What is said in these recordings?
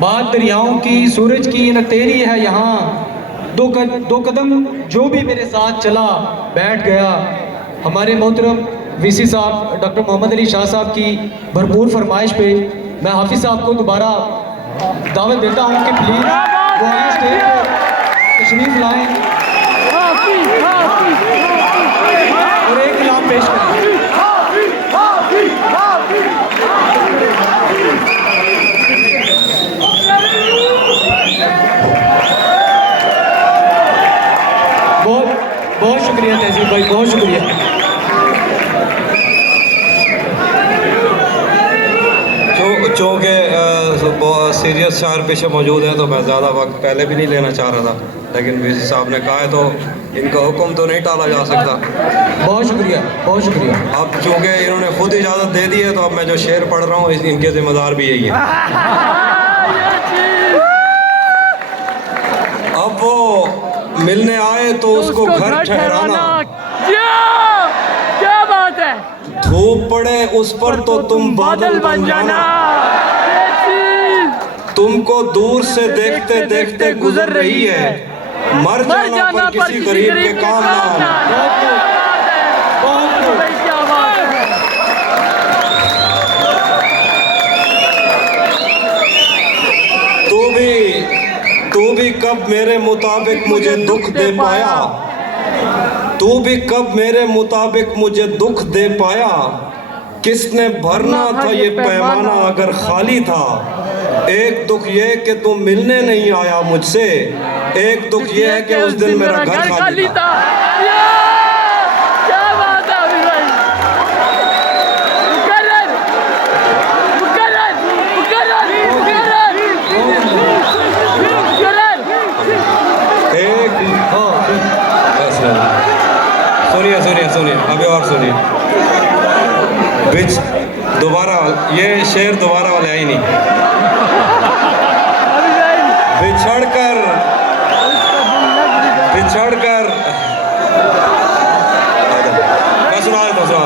बात दरियाओं की, सूरज की न तेरी है यहाँ। दो कदम जो भी मेरे साथ चला बैठ गया। हमारे मोहतरम वीसी साहब डॉक्टर मोहम्मद अली शाह साहब की भरपूर फरमाइश पे मैं हाफिज साहब को दोबारा दावत देता हूँ कि प्लीज़ वो आए स्टेज पर तशरीफ लाएं और एक कलाम पेश करें। बहुत शुक्रिया तहसील भाई, बहुत शुक्रिया। चूँकि सीरियस शायर पीछे मौजूद हैं तो मैं ज़्यादा वक्त पहले भी नहीं लेना चाह रहा था, लेकिन वीसी साहब ने कहा है तो इनका हुक्म तो नहीं टाला जा सकता। बहुत शुक्रिया, बहुत शुक्रिया। अब चूँकि इन्होंने खुद इजाज़त दे दी है तो अब मैं जो शेर पढ़ रहा हूँ इनके ज़िम्मेदार भी यही है। अब वो मिलने आए तो उसको घर ठहराना। क्या बात है। धूप पड़े उस पर तो तुम बादल बन जाना। तुमको दूर से देखते देखते गुजर रही है, मर जाना पर किसी गरीब के काम ना आना। तू भी कब मेरे मुताबिक मुझे दुख दे पाया। तू भी कब मेरे मुताबिक मुझे दुख दे पाया। किसने भरना था ये पैमाना अगर खाली था। एक दुख ये कि तू मिलने नहीं आया मुझसे, एक दुख ये है कि उस दिन मेरा घर खाली था। क्या बात है अभी भाई। सुनिए अभी और सुनिए। दोबारा ये शेर दोबारा वाले आई नहीं। बिछड़ कर मैं सुना देता।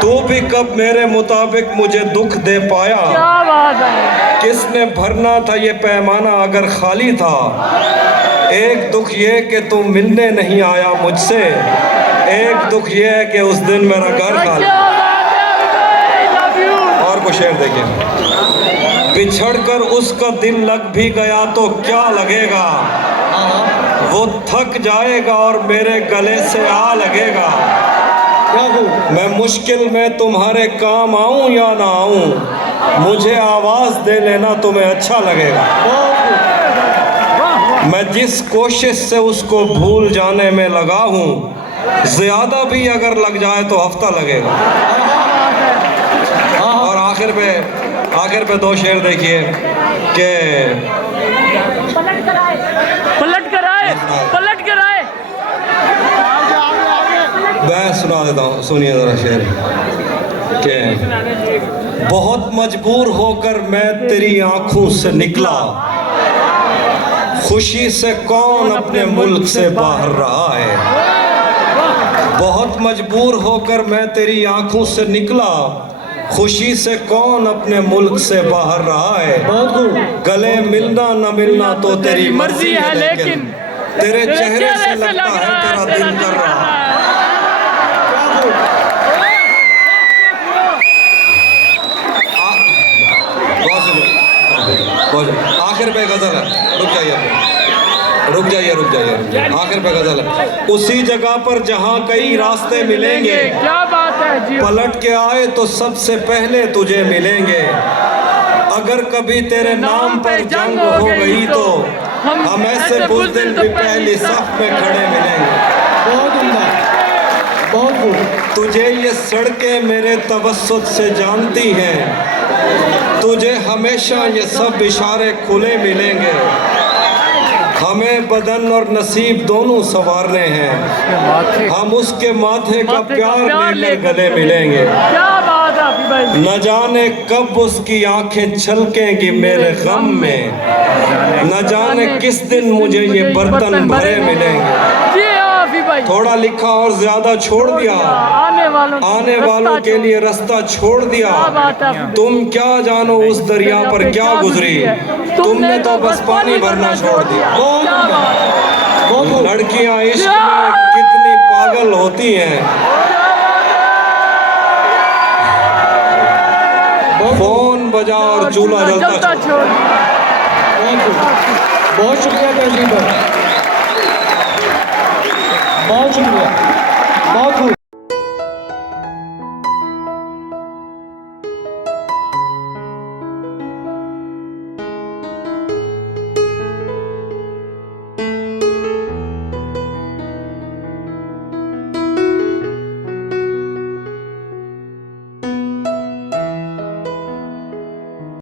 तू भी कब मेरे मुताबिक मुझे दुख दे पाया। क्या बात है। किसने भरना था ये पैमाना अगर खाली था। एक दुख ये कि तू मिलने नहीं आया मुझसे, एक दुख ये है कि उस दिन मेरा घर खाली। और कुछ शेर देखिए। बिछड़ कर उसका दिल लग भी गया तो क्या लगेगा। वो थक जाएगा और मेरे गले से आ लगेगा। मैं मुश्किल में तुम्हारे काम आऊं या ना आऊं, मुझे आवाज़ दे लेना तुम्हें अच्छा लगेगा। मैं जिस कोशिश से उसको भूल जाने में लगा हूँ, ज़्यादा भी अगर लग जाए तो हफ्ता लगेगा। और आखिर पे दो शेर देखिए कि पलट कर आए। मैं सुना देता हूँ, सुनिए ज़रा शेर कि बहुत मजबूर होकर मैं तेरी आँखों से निकला। खुशी से कौन अपने मुल्क से बाहर रहा है। बहुत मजबूर होकर मैं तेरी आंखों से निकला। खुशी से कौन अपने मुल्क से बाहर रहा है। गले मिलना न मिलना तो तेरी मर्जी है, लेकिन तेरे चेहरे से लगता है तेरा दिल कर रहा है। आखिर पे गजल है, रुक जाइए। आखिर पे गजल है। उसी जगह पर जहाँ कई रास्ते मिलेंगे। क्या बात है जी। पलट के आए तो सबसे पहले तुझे मिलेंगे। अगर कभी तेरे नाम पर जंग हो गई तो हम ऐसे बुज़दिल भी पहली सफ में खड़े मिलेंगे। बहुत उम्दा, बहुत खूब। तुझे ये सड़कें मेरे तवस्सुत से जानती हैं। तुझे हमेशा ये सब इशारे खुले मिलेंगे। हमें बदन और नसीब दोनों संवारने हैं। हम उसके माथे का प्यार लेकर गले मिलेंगे। क्या बात है भाई। न जाने कब उसकी आंखें छलकेंगी मेरे गम में। न जाने किस दिन मुझे ये बर्तन भरे मिलेंगे। भाई थोड़ा लिखा और ज्यादा छोड़ दिया, आने वालों के लिए रास्ता छोड़ दिया। क्या बात है हाफिज तुम क्या जानो उस दरिया पर क्या गुजरी, तुमने तो बस पानी भरना छोड़ दिया। क्या बात है बहुत खूब। लड़कियां इश्क में कितनी पागल होती हैं, फोन बजा और चूल्हा जलता जलता छोड़ दिया। बहुत खूब। बहुत शुक्रिया तहजीब भाई, बहुत शुक्रिया।